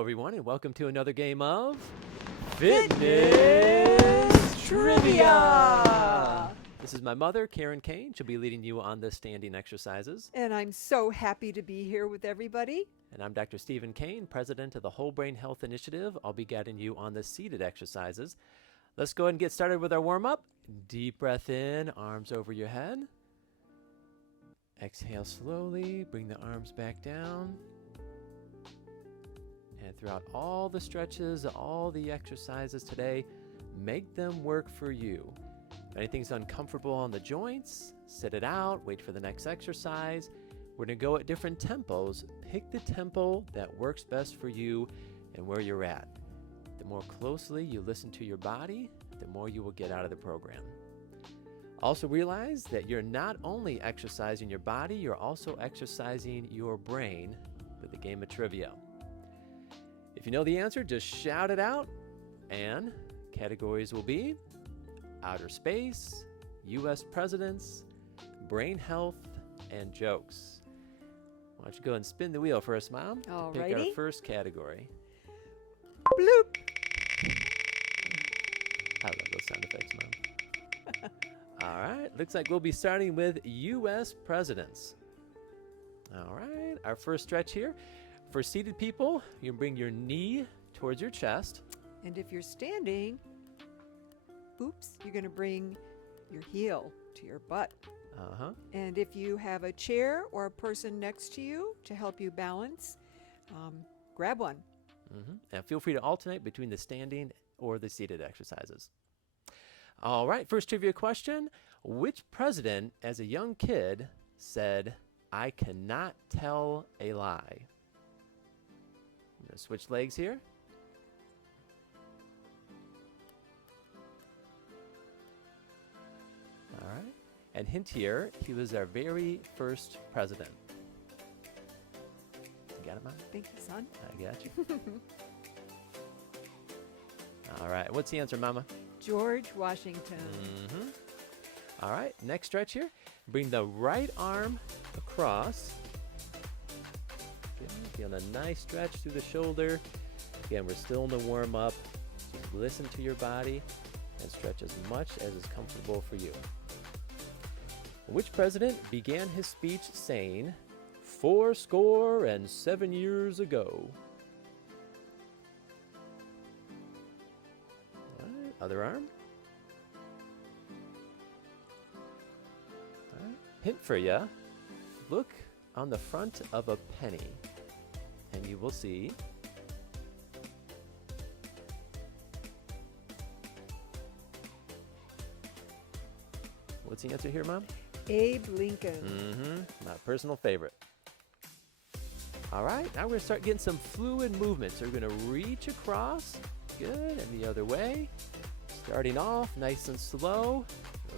everyone, and welcome to another game of Fitness Trivia. This is my mother, Karen Cain. She'll be leading you on the standing exercises. And I'm so happy to be here with everybody. And I'm Dr. Stephen Cain, president of the Whole Brain Health Initiative. I'll be guiding you on the seated exercises. Let's go ahead and get started with our warm-up. Deep breath in, arms over your head. Exhale slowly, bring the arms back down. And throughout all the stretches, all the exercises today, make them work for you. If anything's uncomfortable on the joints, sit it out, wait for the next exercise. We're going to go at different tempos. Pick the tempo that works best for you and where you're at. The more closely you listen to your body, the more you will get out of the program. Also realize that you're not only exercising your body, you're also exercising your brain with the game of trivia. If you know the answer, just shout it out. And categories will be outer space, U.S. presidents, brain health, and jokes. Why don't you go and spin the wheel for us, Mom? All Pick righty. our first category. Bloop. I love those sound effects, Mom. All right, looks like we'll be starting with U.S. presidents. All right, our first stretch here. For seated people, you can bring your knee towards your chest. And if you're standing, you're going to bring your heel to your butt. Uh-huh. And if you have a chair or a person next to you to help you balance, grab one. Mm-hmm. And feel free to alternate between the standing or the seated exercises. All right, first trivia question. Which president, as a young kid, said, "I cannot tell a lie"? I'm going to switch legs here. All right. And hint here, he was our very first president. You got it, Mom? Thank you, son. I got you. All right. What's the answer, Mama? George Washington. Mm-hmm. All right. Next stretch here. Bring the right arm across. Good. Feeling a nice stretch through the shoulder. Again, we're still in the warm-up. Just listen to your body and stretch as much as is comfortable for you. Which president began his speech saying, 407 years ago? All right, other arm. All right. Hint for you. Look on the front of a penny, and you will see what's the answer here, Mom? Abe Lincoln. Mm-hmm. My personal favorite. All right, now we're going to start getting some fluid movement. So we're going to reach across. Good, and the other way. Starting off nice and slow,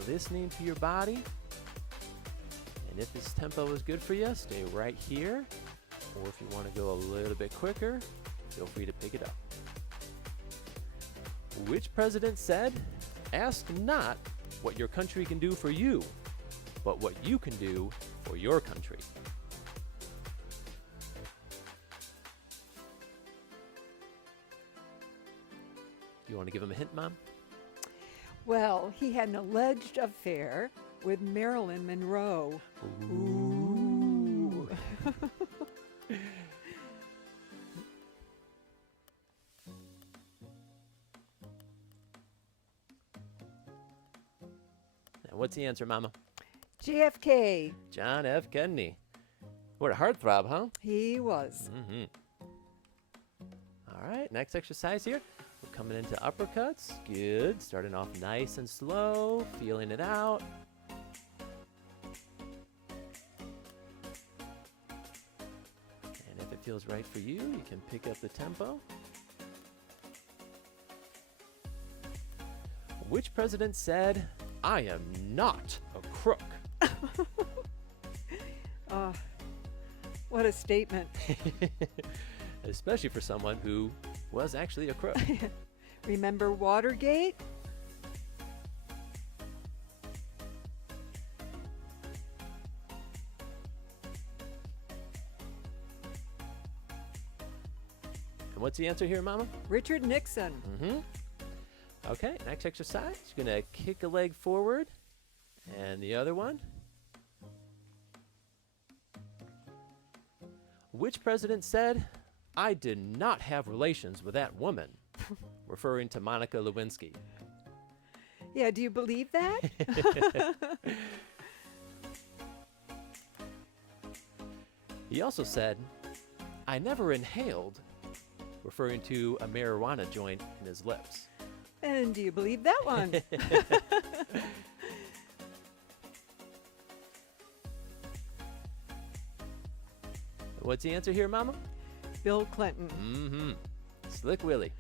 listening to your body. And if this tempo is good for you, stay right here. Or if you want to go a little bit quicker, feel free to pick it up. Which president said, "Ask not what your country can do for you, but what you can do for your country"? You want to give him a hint, Mom? Well, he had an alleged affair with Marilyn Monroe. Ooh. Now, what's the answer, Mama? JFK. John F. Kennedy. What a heartthrob, huh? He was. Mm-hmm. All right, next exercise here. We're coming into uppercuts. Good. Starting off nice and slow, feeling it out. And if it feels right for you, you can pick up the tempo. Which president said, "I am not a crook"? What a statement. Especially for someone who was actually a crook. Remember Watergate? What's the answer here, Mama? Richard Nixon. Mm-hmm. Okay, next exercise. You're going to kick a leg forward. And the other one. Which president said, "I did not have relations with that woman," referring to Monica Lewinsky? Yeah, do you believe that? He also said, "I never inhaled," referring to a marijuana joint in his lips. And do you believe that one? What's the answer here, Mama? Bill Clinton. Mm-hmm. Slick Willie.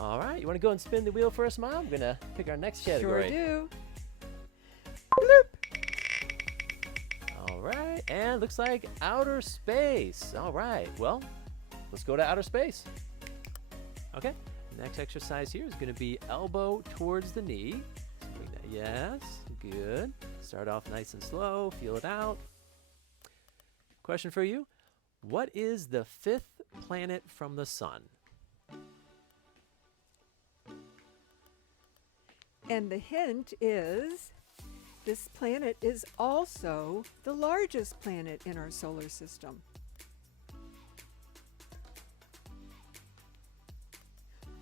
All right, you want to go and spin the wheel for us, Mom? I'm going to pick our next category. Sure do. All right, and looks like outer space. All right, well, let's go to outer space. Okay, next exercise here is going to be elbow towards the knee. Yes, good. Start off nice and slow, feel it out. Question for you. What is the 5th planet from the sun? And the hint is this planet is also the largest planet in our solar system.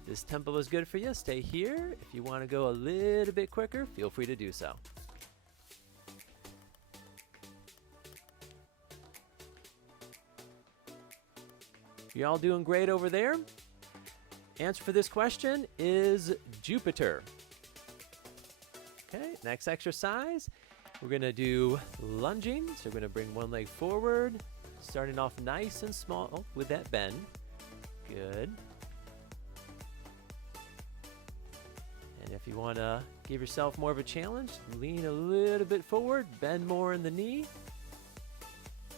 This tempo is good for you. Stay here. If you want to go a little bit quicker, feel free to do so. You all doing great over there? Answer for this question is Jupiter. Okay, next exercise. We're going to do lunging. So we're going to bring one leg forward, starting off nice and small with that bend. Good. And if you want to give yourself more of a challenge, lean a little bit forward, bend more in the knee.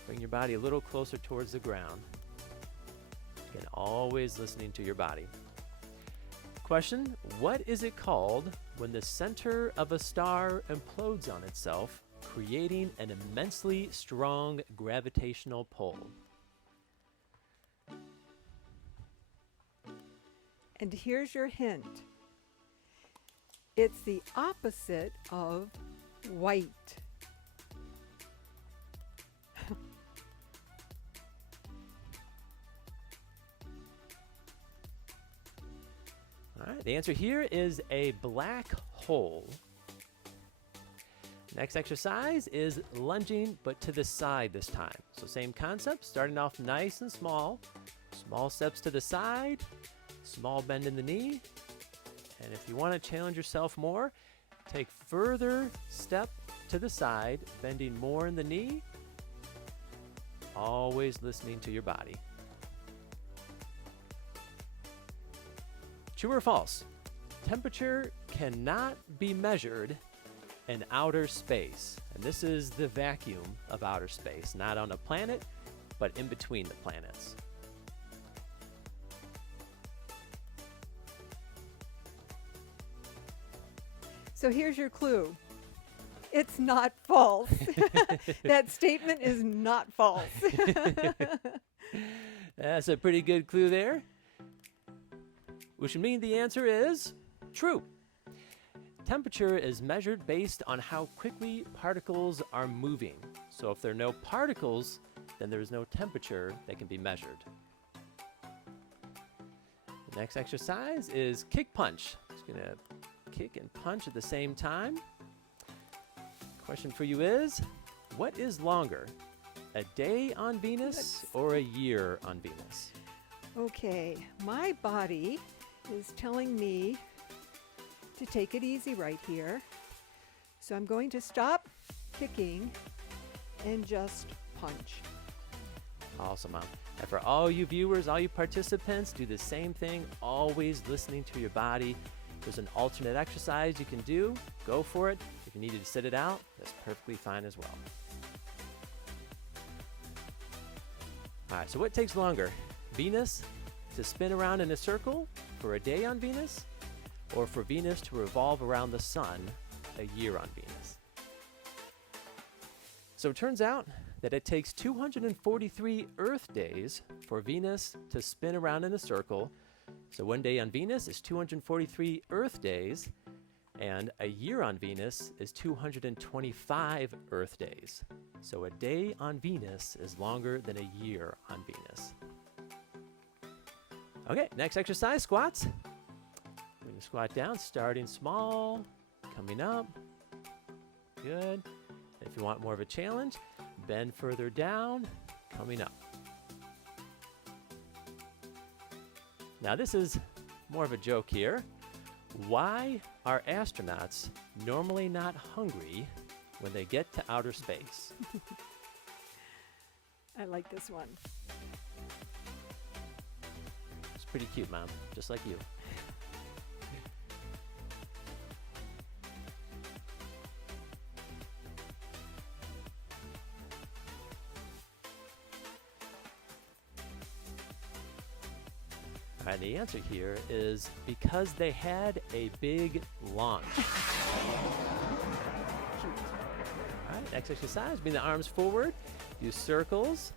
Bring your body a little closer towards the ground. Again, always listening to your body. Question, what is it called when the center of a star implodes on itself, creating an immensely strong gravitational pull? And here's your hint. It's the opposite of white. All right, the answer here is a black hole. Next exercise is lunging, but to the side this time. So same concept, starting off nice and small. Small steps to the side, small bend in the knee. And if you want to challenge yourself more, take further step to the side, bending more in the knee. Always listening to your body. True or false? Temperature cannot be measured in outer space. And this is the vacuum of outer space, not on a planet, but in between the planets. So here's your clue. It's not false. That statement is not false. That's a pretty good clue there. Which would mean the answer is true. Temperature is measured based on how quickly particles are moving. So if there are no particles, then there is no temperature that can be measured. The next exercise is kick punch. Just going to kick and punch at the same time. Question for you is, what is longer, a day on Venus or a year on Venus? Okay, my body is telling me to take it easy right here. So I'm going to stop kicking and just punch. Awesome, Mom. And for all you viewers, all you participants, do the same thing, always listening to your body. There's an alternate exercise you can do. Go for it. If you needed to sit it out, that's perfectly fine as well. All right, so what takes longer? Venus to spin around in a circle for a day on Venus, or for Venus to revolve around the sun a year on Venus? So it turns out that it takes 243 Earth days for Venus to spin around in a circle. So one day on Venus is 243 Earth days, and a year on Venus is 225 Earth days. So a day on Venus is longer than a year on Venus. Okay, next exercise, squats. We're going to squat down, starting small, coming up. Good. If you want more of a challenge, bend further down, coming up. Now this is more of a joke here. Why are astronauts normally not hungry when they get to outer space? I like this one. It's pretty cute, Mom, just like you. All right, the answer here is because they had a big launch. All right, next exercise, bring the arms forward, do circles.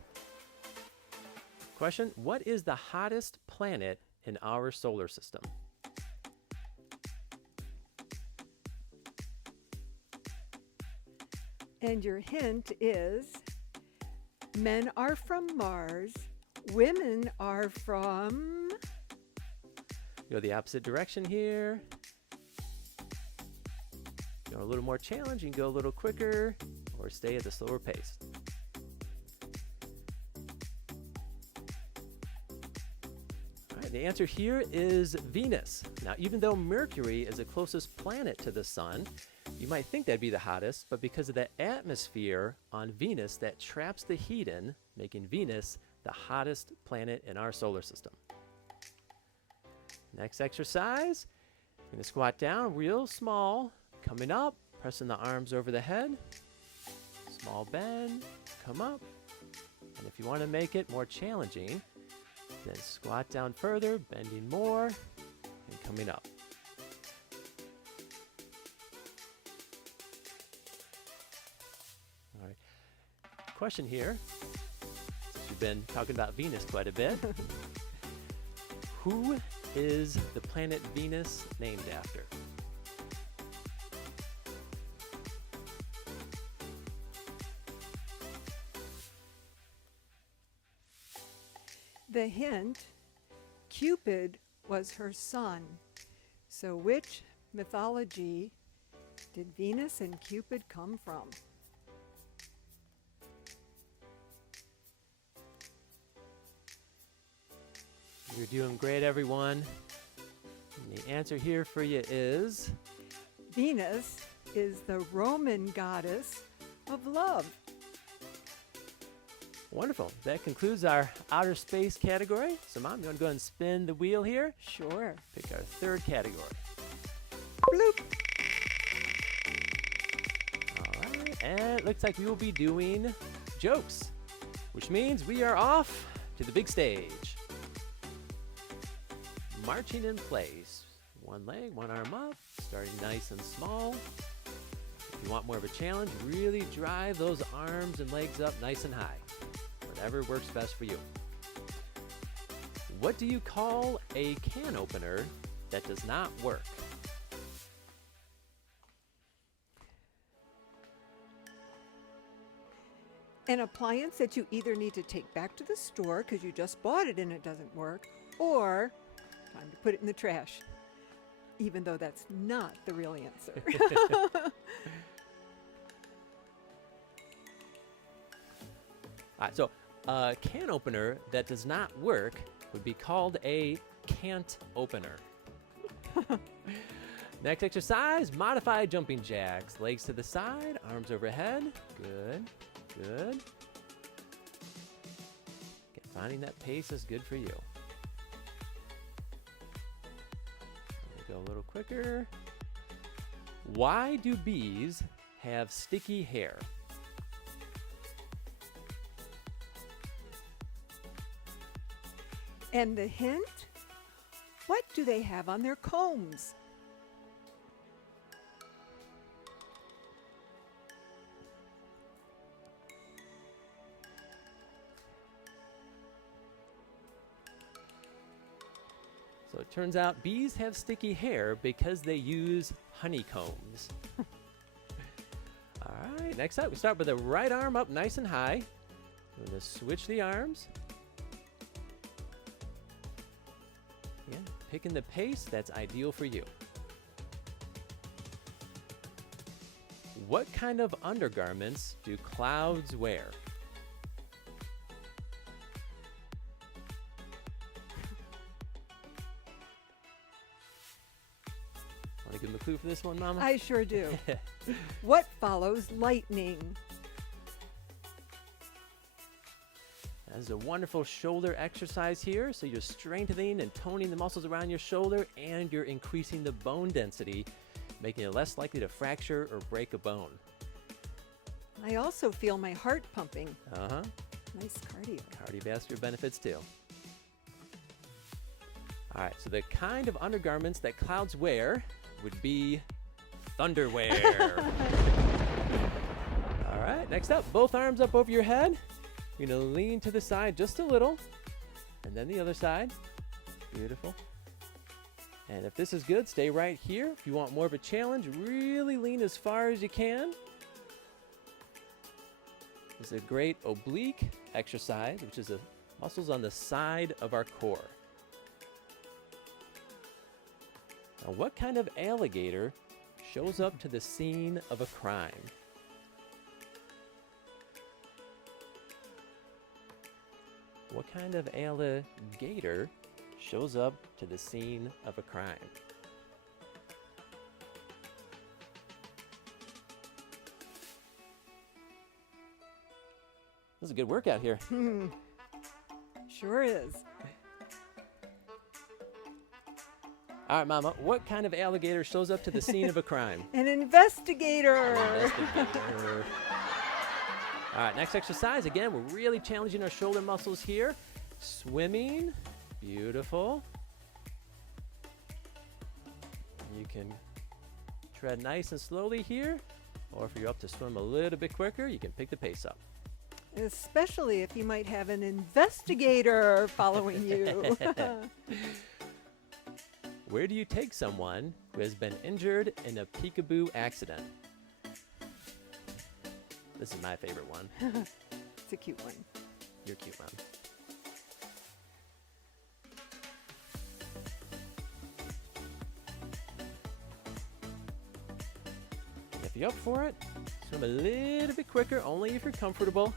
Question, what is the hottest planet in our solar system? And your hint is men are from Mars, women are from... Go the opposite direction here. Go a little more challenge, you can go a little quicker or stay at the slower pace. All right, the answer here is Venus. Now, even though Mercury is the closest planet to the sun, you might think that'd be the hottest, but because of the atmosphere on Venus that traps the heat in, making Venus the hottest planet in our solar system. Next exercise, you're going to squat down real small, coming up, pressing the arms over the head, small bend, come up, and if you want to make it more challenging, then squat down further, bending more, and coming up. All right, question here, since we've been talking about Venus quite a bit, who is the planet Venus named after? The hint, Cupid was her son. So which mythology did Venus and Cupid come from? You're doing great, everyone. And the answer here for you is... Venus is the Roman goddess of love. Wonderful. That concludes our outer space category. So, Mom, you want to go ahead and spin the wheel here? Sure. Pick our third category. Bloop. All right. And it looks like we will be doing jokes, which means we are off to the big stage. Marching in place. One leg, one arm up, starting nice and small. If you want more of a challenge, really drive those arms and legs up nice and high. Whatever works best for you. What do you call a can opener that does not work? An appliance that you either need to take back to the store because you just bought it and it doesn't work, or time to put it in the trash, even though that's not the real answer. All right, so a can opener that does not work would be called a can't opener. Next exercise, modified jumping jacks. Legs to the side, arms overhead. Good, good. Okay, finding that pace is good for you. Go a little quicker. Why do bees have sticky hair? And the hint? What do they have on their combs? So it turns out bees have sticky hair because they use honeycombs. All right, next up, we start with the right arm up nice and high. We're going to switch the arms. Again, picking the pace that's ideal for you. What kind of undergarments do clouds wear? Want to give them a clue for this one, Mama? I sure do. What follows lightning? That is a wonderful shoulder exercise here. So you're strengthening and toning the muscles around your shoulder, and you're increasing the bone density, making it less likely to fracture or break a bone. I also feel my heart pumping. Uh-huh. Nice cardio. Cardiovascular benefits too. All right, so the kind of undergarments that clouds wear would be thunderwear. All right, next up, both arms up over your head. You're gonna lean to the side just a little, and then the other side. Beautiful. And if this is good, stay right here. If you want more of a challenge, really lean as far as you can. This is a great oblique exercise, which is the muscles on the side of our core. Now, what kind of alligator shows up to the scene of a crime? What kind of alligator shows up to the scene of a crime? This is a good workout here. Sure is. All right, Mama, what kind of alligator shows up to the scene of a crime? An investigator. Investigator. All right, next exercise. Again, we're really challenging our shoulder muscles here. Swimming. Beautiful. You can tread nice and slowly here, or if you're up to swim a little bit quicker, you can pick the pace up. Especially if you might have an investigator following you. Where do you take someone who has been injured in a peekaboo accident? This is my favorite one. It's a cute one. You're cute, Mom. If you're up for it, swim a little bit quicker, only if you're comfortable.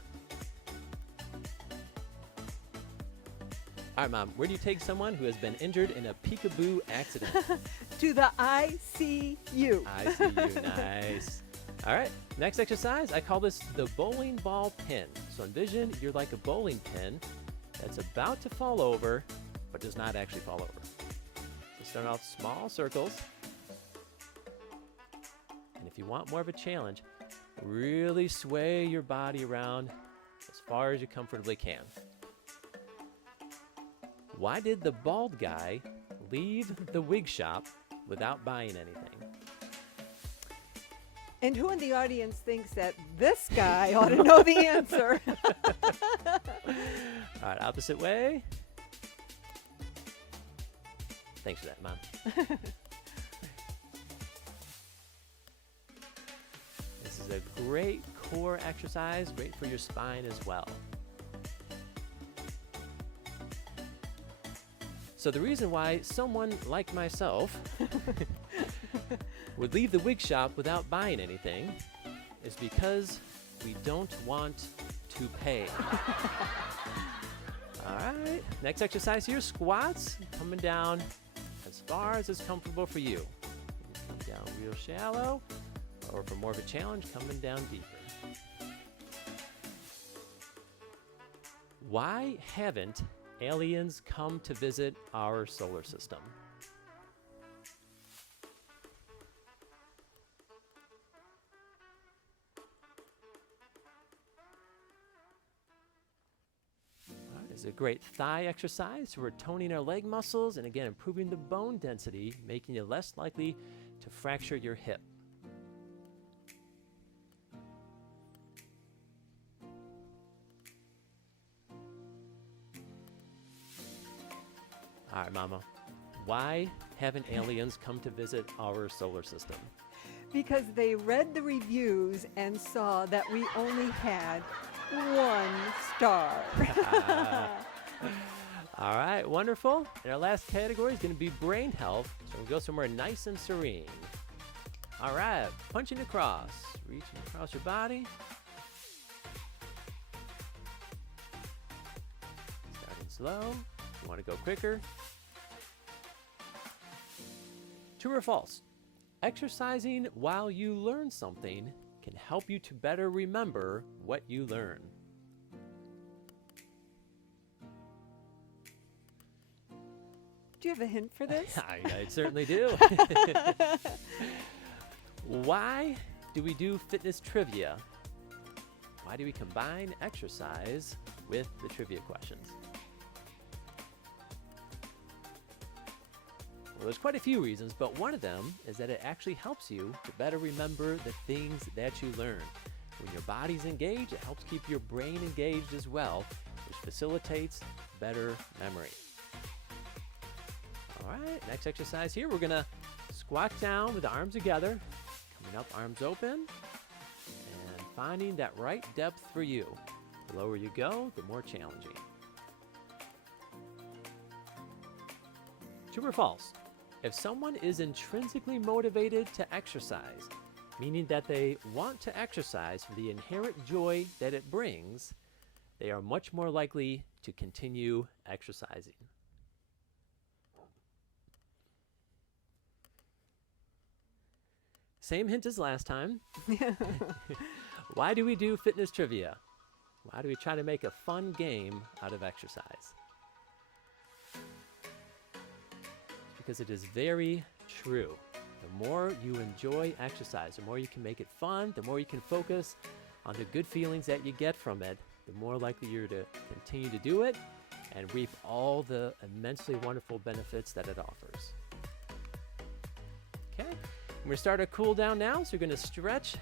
All right, Mom, where do you take someone who has been injured in a peekaboo accident? To the ICU. ICU, nice. All right, next exercise, I call this the bowling ball pin. So envision you're like a bowling pin that's about to fall over, but does not actually fall over. So start off small circles. And if you want more of a challenge, really sway your body around as far as you comfortably can. Why did the bald guy leave the wig shop without buying anything? And who in the audience thinks that this guy ought to know the answer? All right, opposite way. Thanks for that, Mom. This is a great core exercise, great for your spine as well. So the reason why someone like myself would leave the wig shop without buying anything is because we don't want to pay. All right, next exercise here, squats, coming down as far as is comfortable for you. Come down real shallow, or for more of a challenge, coming down deeper. Why haven't aliens come to visit our solar system? It's a great thigh exercise. We're toning our leg muscles and again improving the bone density, making you less likely to fracture your hip. All right, Mama. Why haven't aliens come to visit our solar system? Because they read the reviews and saw that we only had 1 star. All right, wonderful. And our last category is going to be brain health. So we'll go somewhere nice and serene. All right, punching across, reaching across your body. Starting slow. You want to go quicker. True or false? Exercising while you learn something can help you to better remember what you learn. Do you have a hint for this? I certainly do. Why do we do fitness trivia? Why do we combine exercise with the trivia questions? Well, there's quite a few reasons, but one of them is that it actually helps you to better remember the things that you learn. When your body's engaged, it helps keep your brain engaged as well, which facilitates better memory. All right, next exercise here, we're gonna squat down with the arms together, coming up, arms open, and finding that right depth for you. The lower you go, the more challenging. True or false? If someone is intrinsically motivated to exercise, meaning that they want to exercise for the inherent joy that it brings, they are much more likely to continue exercising. Same hint as last time. Why do we do fitness trivia? Why do we try to make a fun game out of exercise? Because it is very true. The more you enjoy exercise, the more you can make it fun, the more you can focus on the good feelings that you get from it, the more likely you're to continue to do it and reap all the immensely wonderful benefits that it offers. Okay, we're going to start our cool down now. So you're going to stretch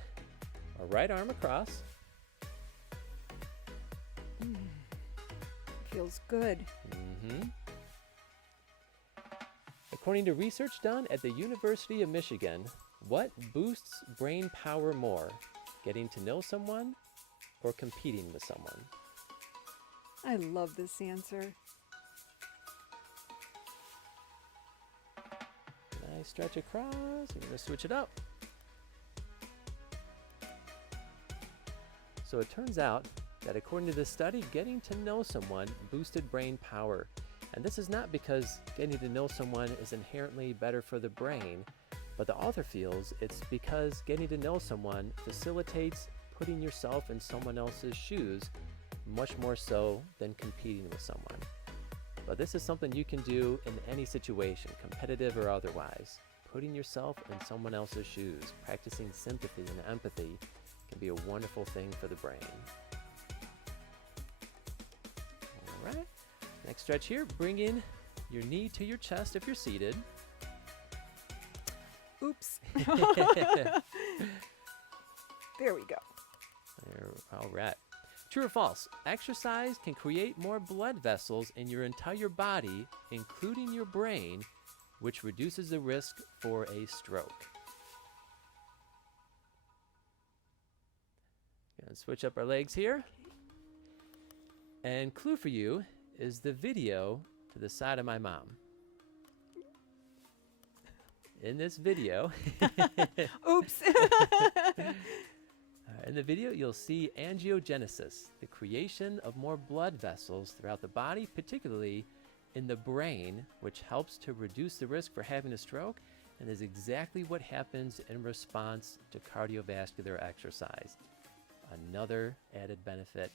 our right arm across. Feels good. According to research done at the University of Michigan, what boosts brain power more? Getting to know someone or competing with someone? I love this answer. Nice stretch across. We're going to switch it up. So it turns out that according to this study, getting to know someone boosted brain power. And this is not because getting to know someone is inherently better for the brain, but the author feels it's because getting to know someone facilitates putting yourself in someone else's shoes much more so than competing with someone. But this is something you can do in any situation, competitive or otherwise. Putting yourself in someone else's shoes, practicing sympathy and empathy can be a wonderful thing for the brain. All right. Next stretch here, bring in your knee to your chest if you're seated. Oops. There we go. All right. True or false? Exercise can create more blood vessels in your entire body, including your brain, which reduces the risk for a stroke. Gonna switch up our legs here. And clue for you is the video to the side of my mom. In this video, Oops. in the video, you'll see angiogenesis, the creation of more blood vessels throughout the body, particularly in the brain, which helps to reduce the risk for having a stroke, and is exactly what happens in response to cardiovascular exercise. Another added benefit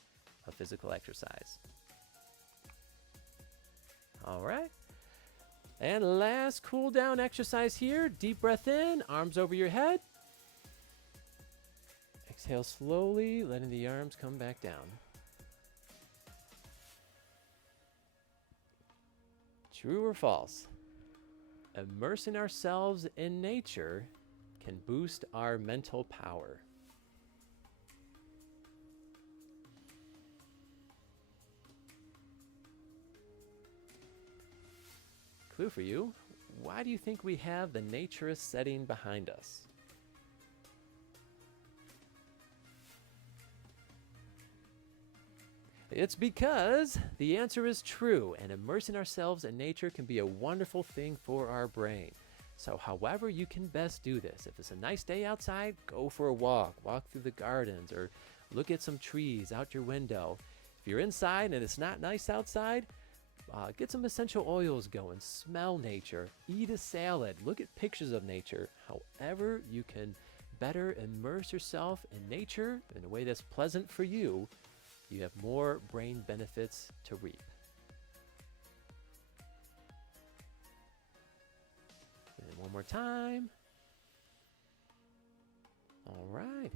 of physical exercise. All right. And last cool down exercise here. Deep breath in, arms over your head. Exhale slowly, letting the arms come back down. True or false? Immersing ourselves in nature can boost our mental power. Clue for you. why do you think we have the naturist setting behind us? It's because the answer is true, and immersing ourselves in nature can be a wonderful thing for our brain. So however you can best do this, if it's a nice day outside, go for a walk through the gardens, or look at some trees out your window. If you're inside and it's not nice outside, get some essential oils going, smell nature, eat a salad, look at pictures of nature. However you can better immerse yourself in nature in a way that's pleasant for you, you have more brain benefits to reap. And one more time. All right.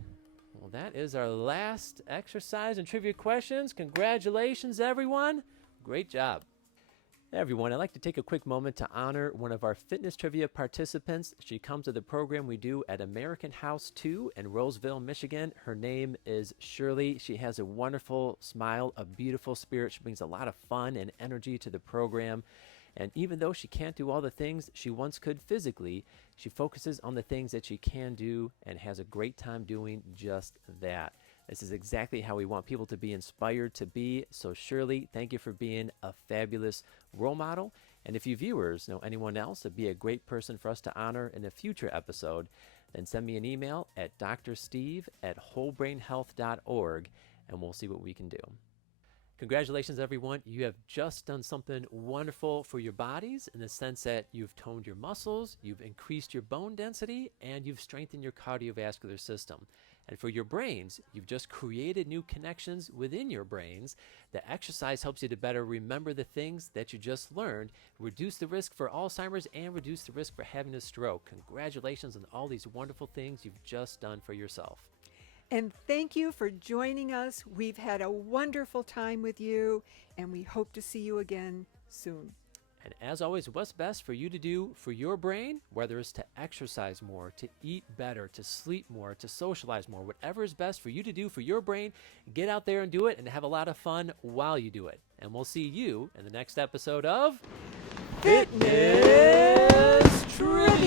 Well, that is our last exercise and trivia questions. Congratulations, everyone. Great job. Hey everyone, I'd like to take a quick moment to honor one of our fitness trivia participants. She comes to the program we do at American House 2 in Roseville, Michigan. Her name is Shirley. She has a wonderful smile, a beautiful spirit. She brings a lot of fun and energy to the program. And even though she can't do all the things she once could physically, she focuses on the things that she can do and has a great time doing just that. This is exactly how we want people to be inspired to be. So Shirley, thank you for being a fabulous role model. And if you viewers know anyone else that'd be a great person for us to honor in a future episode, then send me an email at drsteve@wholebrainhealth.org and we'll see what we can do. Congratulations, everyone. You have just done something wonderful for your bodies in the sense that you've toned your muscles, you've increased your bone density, and you've strengthened your cardiovascular system. And for your brains, you've just created new connections within your brains. The exercise helps you to better remember the things that you just learned, reduce the risk for Alzheimer's, and reduce the risk for having a stroke. Congratulations on all these wonderful things you've just done for yourself. And thank you for joining us. We've had a wonderful time with you, and we hope to see you again soon. And as always, what's best for you to do for your brain, whether it's to exercise more, to eat better, to sleep more, to socialize more, whatever is best for you to do for your brain, get out there and do it and have a lot of fun while you do it. And we'll see you in the next episode of Fitness Trivia.